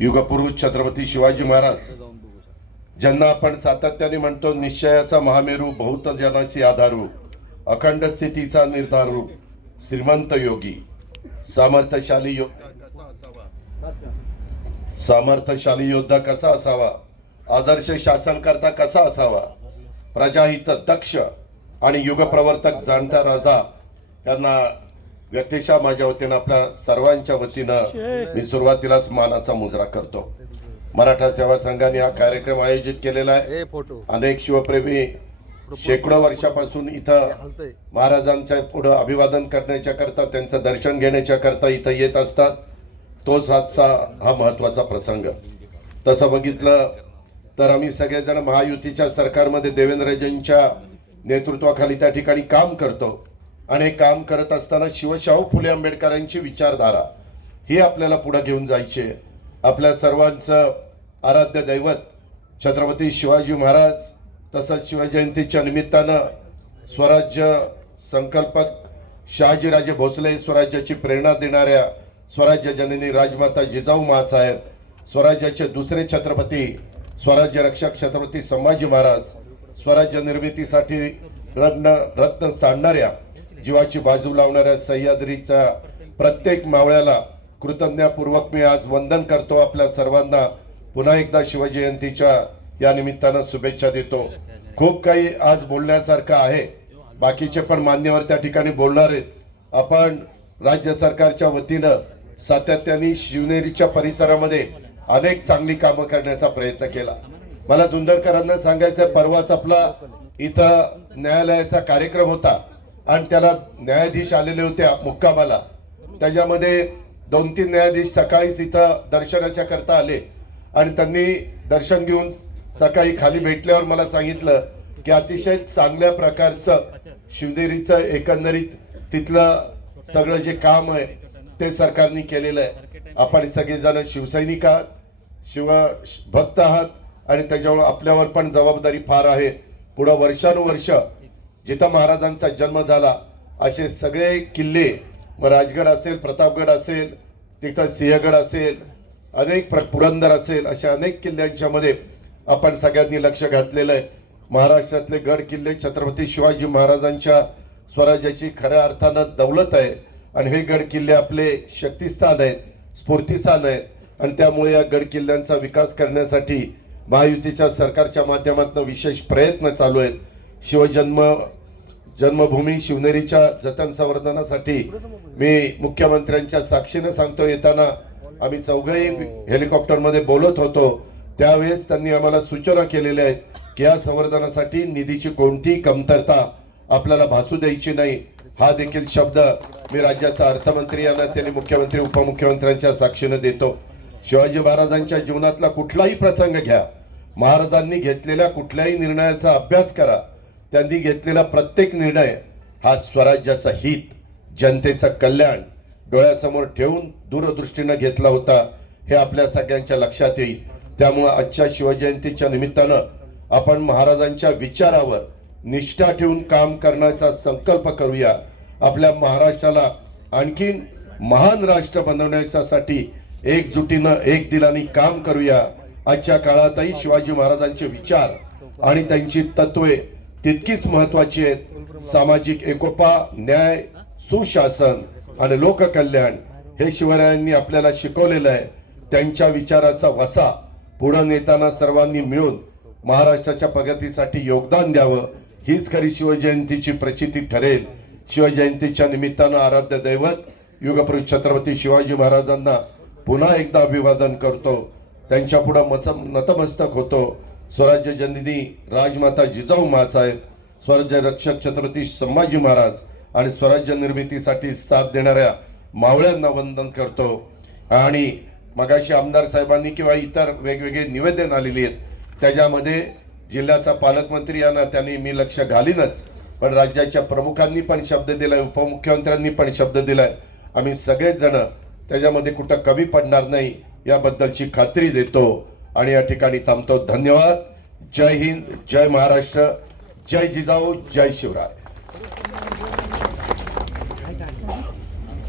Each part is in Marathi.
युगपुरुष छत्रपती शिवाजी महाराज ज्यांना आपण सातत्याने म्हणतो निश्चयाचा महामेरू, बहुत जनासी आधारू, अखंड स्थितीचा निर्धारू, श्रीमंत योगी, सामर्थ्यशाली योद्धा कसा असावा, सामर्थ्यशाली योद्धा कसा असावा, आदर्श शासनकर्ता कसा असावा, प्रजाहित दक्ष आणि युगप्रवर्तक जाणता राजा यांना व्यक्तिशः माझ्या वतीनं आपल्या सर्वांच्या वतीनं मी सुरुवातीलाच मानाचा मुजरा करतो। मराठा सेवा संघाने हा कार्यक्रम आयोजित केलेला आहे। अनेक शिवप्रेमी शेकडो वर्षापासून इथं महाराजांच्या पुढे अभिवादन करण्याच्या करता, त्यांचं दर्शन घेण्याच्या करता इथं येत असतात। तोच आजचा हा महत्त्वाचा प्रसंग। तसं बघितलं तर आम्ही सगळेजण महायुतीच्या सरकारमध्ये देवेंद्रजींच्या नेतृत्वाखाली त्या ठिकाणी काम करतो आणि हे काम करत असताना शिवशाहू फुले आंबेडकरांची विचारधारा ही आपल्याला पुढे घेऊन जायची आहे। आपल्या सर्वांचं आराध्य दैवत छत्रपती शिवाजी महाराज, तसंच शिवजयंतीच्या निमित्तानं स्वराज्य संकल्पक शहाजीराजे भोसले, स्वराज्याची प्रेरणा देणाऱ्या स्वराज्य जननी राजमाता जिजाऊ माँसाहेब, स्वराज्याचे दुसरे छत्रपती, स्वराज्य रक्षक छत्रपती संभाजी महाराज, स्वराज्य निर्मितीसाठी रत्न सांडणाऱ्या, जीवाची बाजू लावणाऱ्या सह्याद्रीच्या प्रत्येक मावळ्याला कृतज्ञतापूर्वक मी आज वंदन करतो। आपल्या सर्वांना पुन्हा एकदा शिवजयंतीच्या या निमित्तानं शुभेच्छा देतो। खूप काही आज बोलण्यासारखं आहे, बाकीचे पण मान्यवर त्या ठिकाणी बोलणार आहेत। आपण राज्य सरकारच्या वतीनं सातत्याने शिवनेरीच्या परिसरामध्ये अनेक चांगली कामं करण्याचा प्रयत्न केला। मला जुंदरकरांना सांगायचं, परवाच आपला इथं न्यायालयाचा कार्यक्रम होता आणि त्याला न्यायाधीश आलेले होते मुक्कामाला। त्याच्यामध्ये 2-3 न्यायाधीश सकाळीच इथं दर्शनाच्या करता आले आणि त्यांनी दर्शन घेऊन सकाळी खाली भेटल्यावर मला सांगितलं की अतिशय चांगल्या प्रकारचं शिवनेरीचं एकंदरीत तिथलं सगळं जे काम आहे ते सरकारने केलेलं आहे। आपण सगळेजण शिवसैनिक आहात, शिवभक्त आहात आणि त्याच्यामुळे आपल्यावर पण जबाबदारी फार आहे। पुढे वर्षानुवर्ष जिथं महाराजांचा जन्म झाला असे सगळे किल्ले, मग राजगड असेल, प्रतापगड असेल, तिथं सिंहगड असेल, अनेक पुरंदर असेल, अशा अनेक किल्ल्यांच्या मध्ये आपण सगळ्यांनी लक्ष घातलेलं आहे। महाराष्ट्रातले गड किल्ले छत्रपती शिवाजी महाराजांच्या स्वराज्याची खऱ्या अर्थानं दौलत आहे आणि हे गड किल्ले आपले शक्तिस्थान आहेत, स्फूर्तिस्थान आहेत आणि त्यामुळे या गड किल्ल्यांचा विकास करण्यासाठी महायुतीच्या सरकारच्या माध्यमातून विशेष प्रयत्न चालू आहेत। जन्मभूमी शिवनेरीच्या जतन संवर्धनासाठी मी मुख्यमंत्र्यांच्या साक्षीने सांगतो, येताना आम्ही चौघही हेलिकॉप्टरमध्ये बोलत होतो त्यावेळेस त्यांनी आम्हाला सूचना केलेल्या आहेत की या संवर्धनासाठी निधीची कोणतीही कमतरता आपल्याला भासू द्यायची नाही। हा देखील शब्द मी राज्याचा अर्थमंत्री यांना, त्यांनी मुख्यमंत्री उपमुख्यमंत्र्यांच्या साक्षीने देतो। शिवाजी महाराजांच्या जीवनातला कुठलाही प्रसंग घ्या, महाराजांनी घेतलेल्या कुठल्याही निर्णयाचा अभ्यास करा, त्यांनी घेतलेला प्रत्येक निर्णय हा स्वराज्याचा हित, जनतेचं कल्याण डोळ्यासमोर ठेवून दूरदृष्टीने घेतला होता, हे आपल्या सगळ्यांच्या लक्षात येईल। त्यामुळे आजच्या शिवजयंतीच्या निमित्तानं आपण महाराजांच्या विचारावर निष्ठा ठेवून काम करण्याचा संकल्प करूया। आपल्या महाराष्ट्राला आणखीन महान राष्ट्र बनवण्यासाठी एकजुटीनं एक दिलाने काम करूया। आजच्या काळातही शिवाजी महाराजांचे विचार आणि त्यांची तत्वे तितकीच महत्वाची आहेत। सामाजिक एकोपा, न्याय, सुशासन आणि लोककल्याण हे शिवरायांनी आपल्याला शिकवलेलं आहे। त्यांच्या विचाराचा वसा पुढे नेताना सर्वांनी मिळून महाराष्ट्राच्या प्रगतीसाठी योगदान द्यावं, हीच खरी शिवजयंतीची प्रचिती ठरेल। शिवजयंतीच्या निमित्तानं आराध्य दैवत युगपुरुष छत्रपती शिवाजी महाराजांना पुन्हा एकदा अभिवादन करतो, त्यांच्या पुढे नतमस्तक होतो। स्वराज्य जननी राजमाता जिजाऊ माँसाहेब, स्वराज्य रक्षक छत्रपती संभाजी महाराज आणि स्वराज्य निर्मितीसाठी साथ देणाऱ्या मावळ्यांना वंदन करतो। आणि मगाशी आमदार साहेबांनी किंवा इतर वेगवेगळे निवेदन आलेली आहेत, त्याच्यामध्ये जिल्ह्याचा पालकमंत्री यांना त्यांनी मी लक्ष घालीनच, पण राज्याच्या प्रमुखांनी पण शब्द दिलाय, उपमुख्यमंत्र्यांनी पण शब्द दिलाय। आम्ही सगळेच जण त्याच्यामध्ये कुठं कमी पडणार नाही याबद्दलची खात्री देतो आणि या ठिकाणी थांबतो। धन्यवाद। जय हिंद, जय महाराष्ट्र, जय जिजाऊ, जय शिवराय।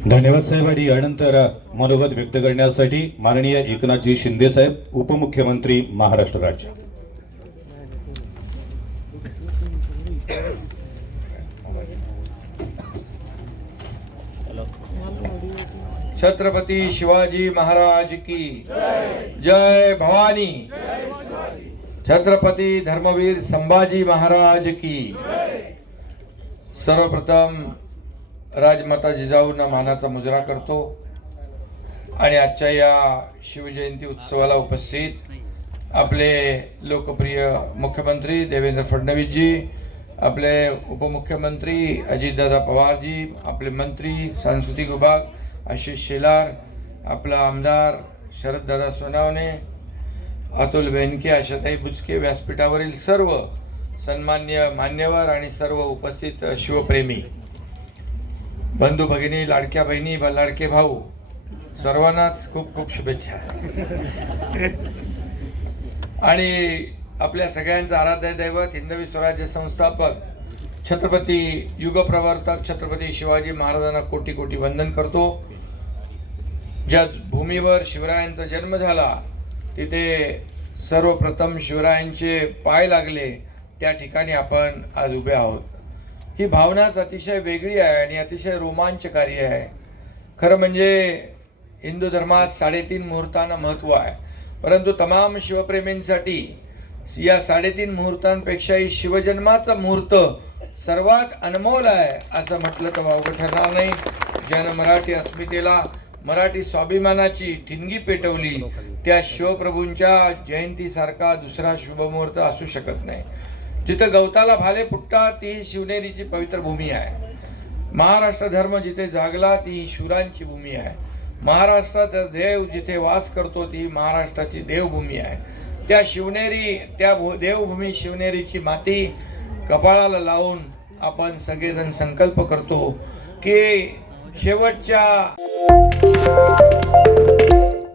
धन्यवाद साहेब. आणि यानंतर मनोगत व्यक्त करण्यासाठी माननीय एकनाथजी शिंदे साहेब, उपमुख्यमंत्री महाराष्ट्र राज्य. छत्रपती शिवाजी महाराज की जय. भवानी. छत्रपती धर्मवीर संभाजी महाराज की. सर्वप्रथम राजमाता जिजाऊंना मानाचा मुजरा करतो आणि आजच्या या शिवजयंती उत्सवाला उपस्थित आपले लोकप्रिय मुख्यमंत्री देवेंद्र फडणवीसजी, आपले उपमुख्यमंत्री अजितदादा पवारजी, आपले मंत्री सांस्कृतिक विभाग आशिष शेलार, आपला आमदार शरददादा सोनावणे, अतुल बेनके, आशाताई बुचके, व्यासपीठावरील सर्व सन्मान्य मान्यवर आणि सर्व उपस्थित शिवप्रेमी बंधू भगिनी, लाडक्या बहिणी, लाडके भाऊ, सर्वांनाच खूप खूप शुभेच्छा. आणि आपल्या सगळ्यांचं आराध्य दैवत हिंदवी स्वराज्य संस्थापक छत्रपती युगप्रवर्तक छत्रपती शिवाजी महाराजांना कोटी कोटी वंदन करतो. ज्या भूमीवर शिवरायांचा जन्म झाला तिथे सर्वप्रथम शिवरायांचे पाय लागले, त्या ठिकाणी आपण आज उभे आहोत. ही भावनाच अतिशय वेगळी आहे आणि अतिशय रोमांचकारी आहे. खरं म्हणजे हिंदू धर्मात 3.5 मुहूर्तांना महत्त्व आहे, परंतु तमाम शिवप्रेमींसाठी या 3.5 मुहूर्तांपेक्षाही शिवजन्माचा मुहूर्त सर्वात अनमोल आहे असं म्हटलं तर वावगं ठरणार नाही. ज्यानं मराठी अस्मितेला, मराठी स्वाभिमानाची ठिणगी पेटवली, त्या शिवप्रभूंच्या जयंतीसारखा दुसरा शुभमुहूर्त असू शकत नाही. जिथं गवताला भाले फुटतात ती शिवनेरीची पवित्र भूमी आहे. महाराष्ट्र धर्म जिथे जागला ती शूरांची भूमी आहे. महाराष्ट्रात देव जिथे वास करतो ती महाराष्ट्राची देवभूमी आहे. त्या शिवनेरी, त्या देवभूमी शिवनेरीची माती कपाळाला लावून आपण सगळेजण संकल्प करतो की शेवटच्या